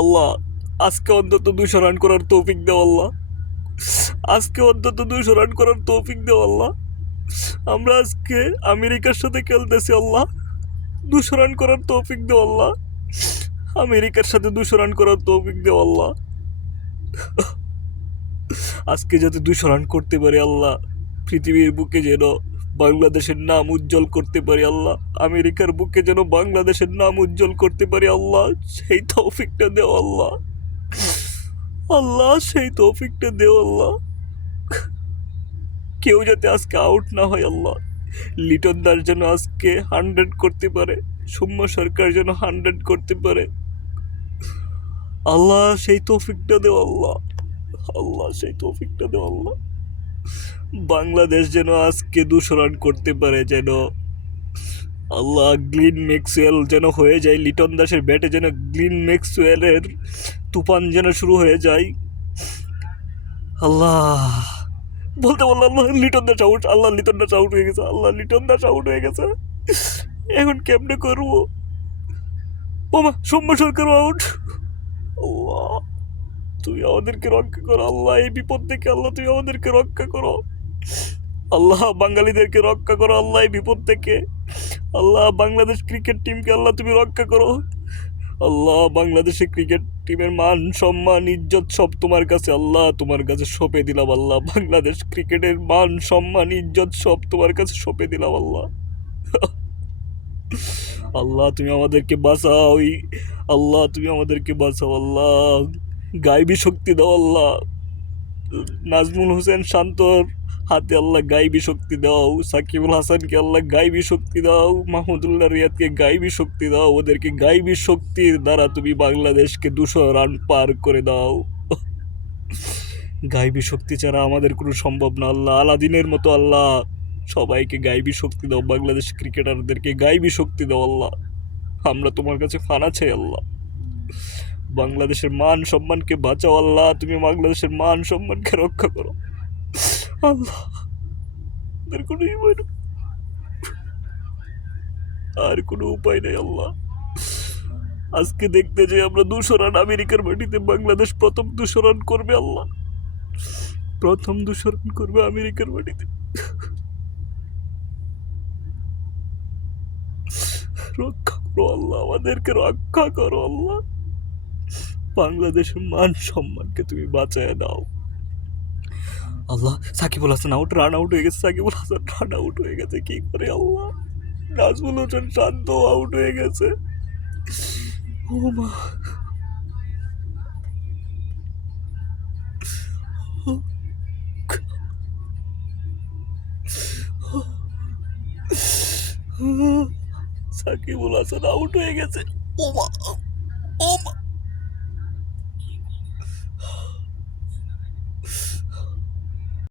আল্লাহ, আজকে অন্তত দুশো রান করার তৌফিক দেও আল্লাহ। আজকে অন্তত দুশো রান করার তৌফিক দেও আল্লাহ। আমরা আজকে আমেরিকার সাথে খেলতেছি আল্লাহ। দুশো রান করার তৌফিক দেও আল্লাহ। আমেরিকার সাথে দুশো রান করার তৌফিক দেও আল্লাহ। আজকে যাতে দুশো রান করতে পারে আল্লাহ, পৃথিবীর বুকে যেন বাংলাদেশের নাম উজ্জ্বল করতে পারি আল্লাহ। আমেরিকার বুকে যেন বাংলাদেশের নাম উজ্জ্বল করতে পারি আল্লাহ, সেই তৌফিকটা দেও আল্লাহ। আল্লাহ, সেই তৌফিকটা দেও আল্লাহ। কেউ যাতে আজকে আউট না হয় আল্লাহ। লিটন দাস যেন আজকে হান্ড্রেড করতে পারে, সৌম্য সরকার যেন হান্ড্রেড করতে পারে। আল্লাহ, সেই তৌফিকটা দেও আল্লাহ। আল্লাহ, সেই তৌফিকটা দেও আল্লাহ। বাংলাদেশ যেন আজকে দুশো রান করতে পারে, যেন আল্লাহ গ্লিন ম্যাক্সওয়েল যেন হয়ে যায়, লিটন দাসের ব্যাটে যেন গ্লিন ম্যাক্সওয়েলের তুফান যেন শুরু হয়ে যায়। আল্লাহ, বলতে বললাম, আল্লাহ লিটন দাস আউট আল্লাহ লিটন দাস আউট হয়ে গেছে, আল্লাহ লিটন দাস আউট হয়ে গেছে। এখন কেমনে করব? ওমা, সৌম্য সরকার আউট আল্লাহ তুই আমাদেরকে রক্ষা করো, আল্লাহ এই বিপদ থেকে, আল্লাহ তুই আমাদেরকে রক্ষা করো। আল্লাহ বাঙালিদেরকে রক্ষা করো, আল্লাহ বিপদ থেকে। আল্লাহ বাংলাদেশ ক্রিকেট টিমকে, আল্লাহ তুমি রক্ষা করো। আল্লাহ বাংলাদেশের ক্রিকেট টিমের মান, সম্মান, ইজ্জত সব তোমার কাছে। আল্লাহ তোমার কাছে সঁপে দিলাম, আল্লাহ বাংলাদেশ ক্রিকেটের মান, সম্মান, ইজ্জত সব তোমার কাছে সঁপে দিলাম, আল্লাহ। আল্লাহ তুমি আমাদেরকে বাঁচাও আল্লাহ তুমি আমাদেরকে বাঁচাও, আল্লাহ। গাইবী শক্তি দাও, আল্লাহ। নাজমুল হোসেন শান্তর হাতে আল্লাহ গাইবি শক্তি দাও, সাকিবুল হাসানকে আল্লাহ গাইবি শক্তি দাও, মাহমুদুল্লাহ রিয়াদকে গাইবী শক্তি দাও, ওদেরকে গাইবি শক্তির দ্বারা তুমি বাংলাদেশকে দুশো রান পার করে দাও। গাইবি শক্তি ছাড়া আমাদের কোনো সম্ভব না, আল্লাহ আলাদিনের মতো আল্লাহ। সবাইকে গাইবি শক্তি দাও, বাংলাদেশ ক্রিকেটারদেরকে গাইবি শক্তি দাও, আল্লাহ। আমরা তোমার কাছে ফানা চাই, আল্লাহ। বাংলাদেশের মান সম্মানকে বাঁচাও, আল্লাহ। তুমি বাংলাদেশের মান সম্মানকে রক্ষা করো। আল্লাহ আর কোনো উপায় নেই। আর কোনো উপায় নেই, আল্লাহ। আজকে দেখতে যে আমরা দুশো রান আমেরিকার মাটিতে বাংলাদেশ প্রথম দুশো রান করবে, আল্লাহ। প্রথম দুশো রান করবে আমেরিকার মাটিতে। রক্ষা করো, আল্লাহ, আমাদেরকে রক্ষা করো, আল্লাহ। বাংলাদেশের মান সম্মানকে তুমি বাঁচায় দাও। Allah, Sakibul Hasan out run out হয়ে গেছে, সাকিবুল হাসান রান আউট হয়ে গেছে, কি করে আল্লাহ? নাজমুল হোসেন শান্ত আউট হয়ে গেছে। ও মা। সাকিবুল হাসান আউট হয়ে গেছে। ও মা।